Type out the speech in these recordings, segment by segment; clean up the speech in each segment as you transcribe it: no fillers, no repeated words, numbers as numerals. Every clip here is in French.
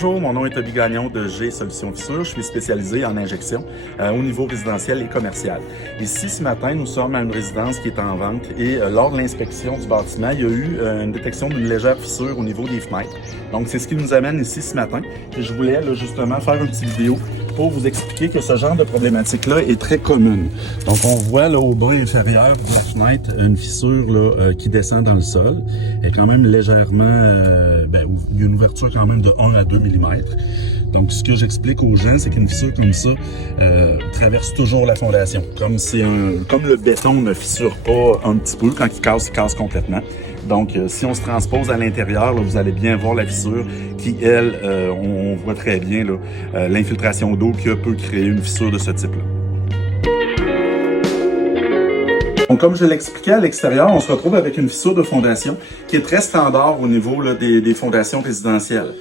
Bonjour, mon nom est Toby Gagnon de G Solutions Fissures. Je suis spécialisé en injection au niveau résidentiel et commercial. Ici, ce matin, nous sommes à une résidence qui est en vente et lors de l'inspection du bâtiment, il y a eu une détection d'une légère fissure au niveau des fenêtres. Donc, c'est ce qui nous amène ici ce matin. Et je voulais justement faire une petite vidéo pour vous expliquer que ce genre de problématique-là est très commune. Donc, on voit là au bas inférieur de la fenêtre une fissure là, qui descend dans le sol. Elle est quand même légèrement, il y a une ouverture quand même de 1 à 2 mm. Donc, ce que j'explique aux gens, c'est qu'une fissure comme ça traverse toujours la fondation. Comme le béton ne fissure pas un petit peu, quand il casse complètement. Donc, si on se transpose à l'intérieur, vous allez bien voir la fissure qui, elle, on voit très bien l'infiltration d'eau qui peut créer une fissure de ce type-là. Donc, comme je l'expliquais à l'extérieur, on se retrouve avec une fissure de fondation qui est très standard au niveau des fondations résidentielles.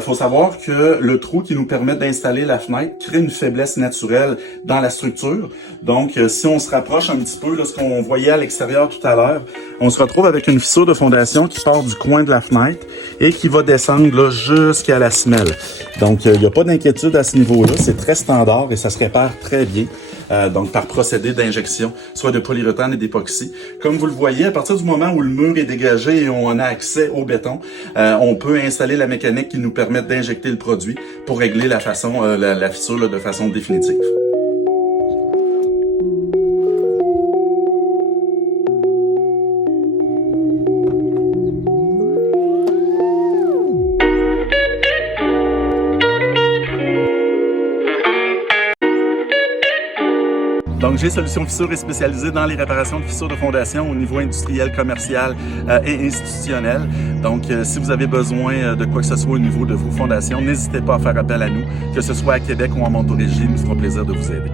Faut savoir que le trou qui nous permet d'installer la fenêtre crée une faiblesse naturelle dans la structure. Donc, si on se rapproche un petit peu de ce qu'on voyait à l'extérieur tout à l'heure, on se retrouve avec une fissure de fondation qui part du coin de la fenêtre et qui va descendre là, jusqu'à la semelle. Donc, il n'y a pas d'inquiétude à ce niveau-là. C'est très standard et ça se répare très bien. Donc par procédé d'injection, soit de polyuréthane et d'époxy. Comme vous le voyez, à partir du moment où le mur est dégagé et on a accès au béton, on peut installer la mécanique qui nous permet d'injecter le produit pour régler la fissure là, de façon définitive. Donc, G Solutions Fissures est spécialisé dans les réparations de fissures de fondation au niveau industriel, commercial et institutionnel. Donc, si vous avez besoin de quoi que ce soit au niveau de vos fondations, n'hésitez pas à faire appel à nous, que ce soit à Québec ou en Montérégie, nous ferons plaisir de vous aider.